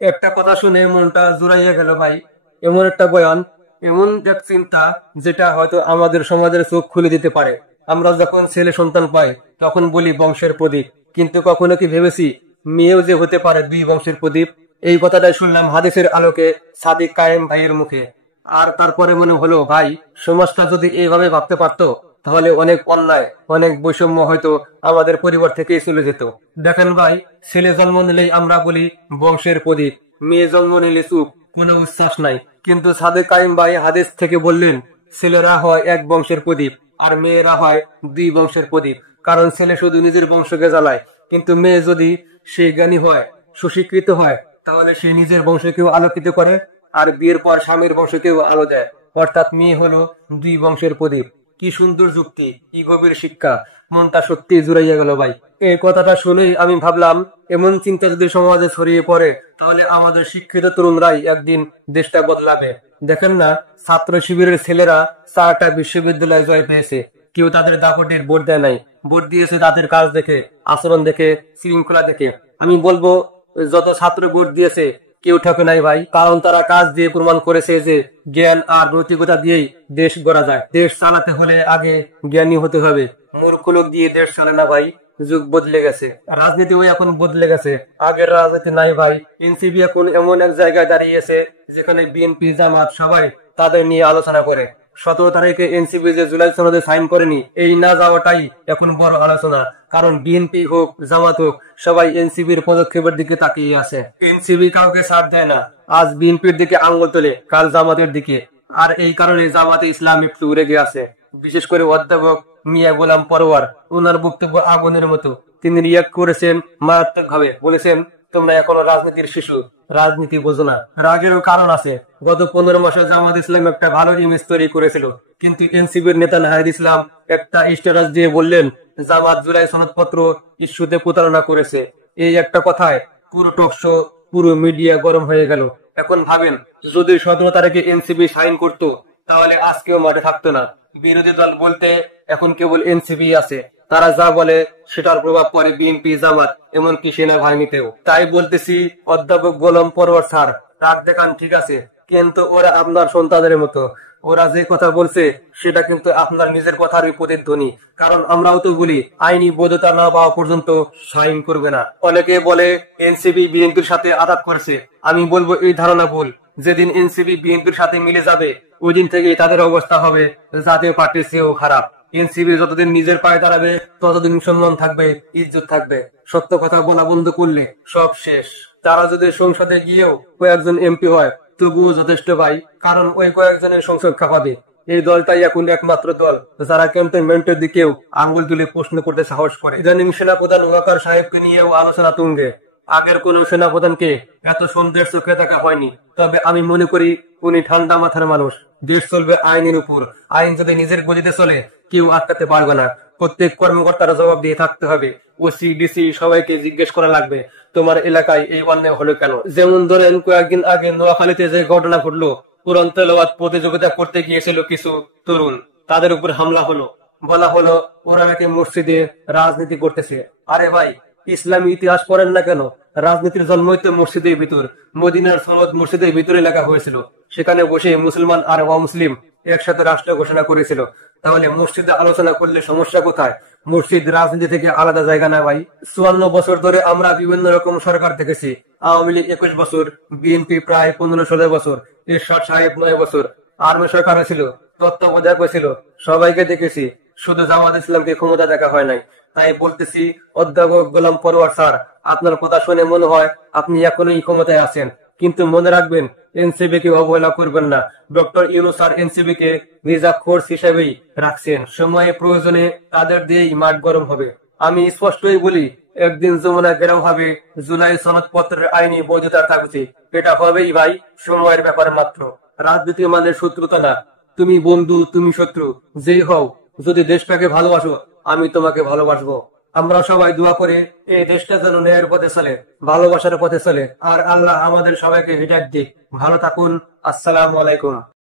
একটা কথা শুনে মনটা জুড়াইয়া গেল ভাই। এমন একটা বয়ান, এমন এক চিন্তা, যেটা হয়তো আমাদের সমাজের চোখ খুলে দিতে পারে। আমরা যখন ছেলে সন্তান পাই তখন বলি বংশের প্রদীপ, কিন্তু কখনো কি ভেবেছি মেয়েও যে হতে পারে দুই বংশের প্রদীপ? এই কথাটাই শুনলাম হাদিসের আলোকে সাদিক কায়েম ভাইয়ের মুখে। আর তারপরে মনে হলো ভাই, সমাজটা যদি এইভাবে ভাবতে পারতো তাহলে অনেক অন্যায়, অনেক বৈষম্য হয়তো আমাদের পরিবার থেকেই চলে যেত। দেখেন ভাই, ছেলে জন্ম নিলেই আমরা বলি বংশের প্রদীপ, মেয়ে জন্ম নিলে চুপ, কোনো উচ্ছ্বাস নাই। কিন্তু সাদেক কাইম ভাই হাদিস থেকে বললেন ছেলেরা হয় এক বংশের প্রদীপ আর মেয়েরা হয় দুই বংশের প্রদীপ। কারণ ছেলে শুধু নিজের বংশকে জ্বালায়, কিন্তু মেয়ে যদি সে জ্ঞানী হয়, সুশিক্ষিত হয়, তাহলে সে নিজের বংশকেও আলোকিত করে আর বিয়ের পর স্বামীর বংশকেও আলো দেয়। অর্থাৎ মেয়ে হলো দুই বংশের প্রদীপ। কি সুন্দর যুক্তি, কি গভীর শিক্ষা! মনটা সত্যি জুড়াইয়া গেল ভাই। এই কথাটা শুনেই আমি ভাবলাম, এমন চিন্তা যদি সমাজে ছড়িয়ে পড়ে তাহলে আমাদের শিক্ষিত তরুণরাই একদিন দেশটা বদলাবে। দেখেন না, ছাত্র শিবিরের ছেলেরা 4টা বিশ্ববিদ্যালয় জয় পেয়েছে। কেউ তাদের দাপটের ভোট দেয় নাই, ভোট দিয়েছে তাদের কাজ দেখে, আচরণ দেখে, শৃঙ্খলা দেখে। আমি বলবো, যত ছাত্র ভোট দিয়েছে কেউ ঠকে নাই ভাই, কারণ তারা কাজ দিয়ে প্রমাণ করেছে যে জ্ঞান আর নৈতিকতা দিয়েই দেশ গড়া যায়। দেশ চালাতে হলে আগে জ্ঞানী হতে হবে, মূর্খ লোক দিয়ে দেশ চলে না ভাই। যুগ বদলে গেছে, রাজনীতিও এখন বদলে গেছে, আগের রাজনীতি নাই ভাই। এনসিপি এখন এমন এক জায়গায় দাঁড়িয়েছে যেখানে বিএনপি জামাত সবাই তাদের নিয়ে আলোচনা করে। 17 তারিখে এনসিপি যে জুলাই সনদে সাইন করেনি, এই না যাওয়াটাই এখন বড় আলোচনা। কারণ বিএনপি হোক জামাত হোক, সবাই এনসিপির পদক্ষেপের দিকে তাকিয়ে আছে। এনসিপি কাউকে ছাড় দেয় না, আজ বিএনপির দিকে আঙ্গুল তোলে, কাল জামাতের দিকে। আর এই কারণে জামাতে ইসলাম একটু রেগে আছে, বিশেষ করে অধ্যাপক মিয়া গোলাম পরোয়ার। ওনার বক্তব্য আগুনের মতো। তিনি রিয়াক্ট করেছেন মারাত্মক ভাবে, বলেছেন তোমরা এখনো রাজনীতির শিশু, রাজনীতি বোঝো না। রাগেরও কারণ আছে। গত 15 মাসে জামাত ইসলাম একটা ভালো ইমেজ তৈরি করেছিল, কিন্তু এনসিপির নেতা নাহিদ ইসলাম একটা স্ট্যাটাস দিয়ে বললেন জামাত জুলাই সনদপত্র ইস্যুতে প্রতারণা করেছে। এই একটা কথায় পুরো টকশো, পুরো মিডিয়া গরম হয়ে গেল। এখন ভাবেন, যদি 17 তারিখে এনসিপি সাইন করতো তাহলে আজকেও মাঠে থাকতো না। বিরোধী দল বলতে এখন কেবল এনসিপি আছে, তারা যা বলে সেটার প্রভাব পড়ে বিএনপি জামাত এমনকি সেনাবাহিনীতেও। তাই বলতেছি, অধ্যাপক গোলাম পরোয়ার স্যার, রাগ দেখান ঠিক আছে, কিন্তু ওরা আপনার সন্তানের মতো। ওরা যে কথা বলছে সেটা কিন্তু আপনার নিজের কথারই প্রতিধ্বনি। কারণ আমরাও তো বলি আইনি বৈধতা না পাওয়া পর্যন্ত সাইন করবে না। অনেকে বলে এনসিপি বিএনপির সাথে আঘাত করেছে। আমি বলবো এই ধারণা ভুল। যেদিন এনসিপি বিএনপির সাথে মিলে যাবে ওই দিন থেকেই তাদের অবস্থা হবে জাতীয় পার্টির চেয়েও খারাপ। এনসিপি যতদিন নিজের পায়ে দাঁড়াবে ততদিন সম্মান থাকবে, ইজ্জত থাকবে। সত্য কথা বলা বন্ধ করলে সব শেষ। তারা যদি সংসদে গিয়েও কয়েকজন এমপি হয় তবুও যথেষ্ট ভাই, কারণ ওই কয়েকজনের সংসদ কাঁপাবে। এই দলটাই এখন একমাত্র দল যারা ক্যান্টনমেন্টের দিকেও আঙ্গুল তুলে প্রশ্ন করতে সাহস করে। ইদানিং সেনাপ্রধান ওয়াকার সাহেবকে নিয়েও আলোচনা তুঙ্গে। আগের কোন সেনাপ্রধানকে এত সন্দেহের চোখে দেখা হয়নি। তবে আমি মনে করি উনি ঠান্ডা মাথার মানুষ। দেশ চলবে আইনের উপর, আইন যদি নিজের গতিতে চলে কেউ আটকাতে পারবে না। প্রত্যেক কর্মকর্তার জবাব দিয়ে থাকতে হবে। ওসি ডিসি সবাইকে জিজ্ঞেস করা লাগবে তোমার এলাকায় এই অন্যায় হলো কেন। যেমন ধরেন কয়েকদিন আগে নোয়াখালীতে যে ঘটনা ঘটলো, কোরআন তেলাওয়াত প্রতিযোগিতা করতে গিয়েছিল কিছু তরুণ, তাদের উপর হামলা হলো। বলা হলো ওরা নাকি মসজিদে রাজনীতি করতেছে। আরে ভাই, ইসলামী ইতিহাস পড়েন না কেন? রাজনীতির জন্মই তো মসজিদের ভিতর। মদিনার সনদ মসজিদের ভিতরে লেখা হয়েছিল। সেখানে বসে মুসলমান আর অমুসলিম একসাথে রাষ্ট্র ঘোষণা করেছিল। তাহলে মসজিদে আলোচনা করলে সমস্যা কোথায়? মসজিদ রাজনীতি থেকে আলাদা জায়গা না ভাই। 54 বছর ধরে আমরা বিভিন্ন রকম সরকার দেখেছি। আওয়ামী লীগ 21 বছর, বিএনপি প্রায় 15-16 বছর, এরশাদ সাহেব 9 বছর। আর্মি সরকার ছিল, তত্ত্বাবধায়ক ছিল, সবাইকে দেখেছি। শুধু জামাত ইসলামকে ক্ষমতা দেখা হয় নাই। তাই বলতেছি, অধ্যাপক গোলাম পরোয়ার স্যার, আপনার কথা শুনে মনে হয় আপনি এখনোই ক্ষমতায় আছেন। কিন্তু মনে রাখবেন, এনসিপি কে অবহেলা করবেন না। ডক্টর ইউনূস আর এনসিপি কে রিজার্ভ ফোর্স হিসেবেই রাখছেন। সময়ে প্রয়োজনে তাদের দিয়েই মাঠ গরম হবে। আমি স্পষ্টই বলি, একদিন যমুনা গেরাও হবে জুলাই সনদপত্রের আইনি বৈধতা থাকছে। এটা হবেই ভাই, সময়ের ব্যাপার মাত্র। রাজনীতি মানে শত্রুতা না। তুমি বন্ধু, তুমি শত্রু, যেই হও, যদি দেশটাকে ভালোবাসো আমি তোমাকে ভালোবাসবো। আমরা সবাই দোয়া করে এই দেশটা যেন ন্যায়ের পথে চলে, ভালোবাসার পথে চলে। আর আল্লাহ আমাদের সবাইকে হিদায়াত দিক। ভালো থাকুন। আসসালামু আলাইকুম।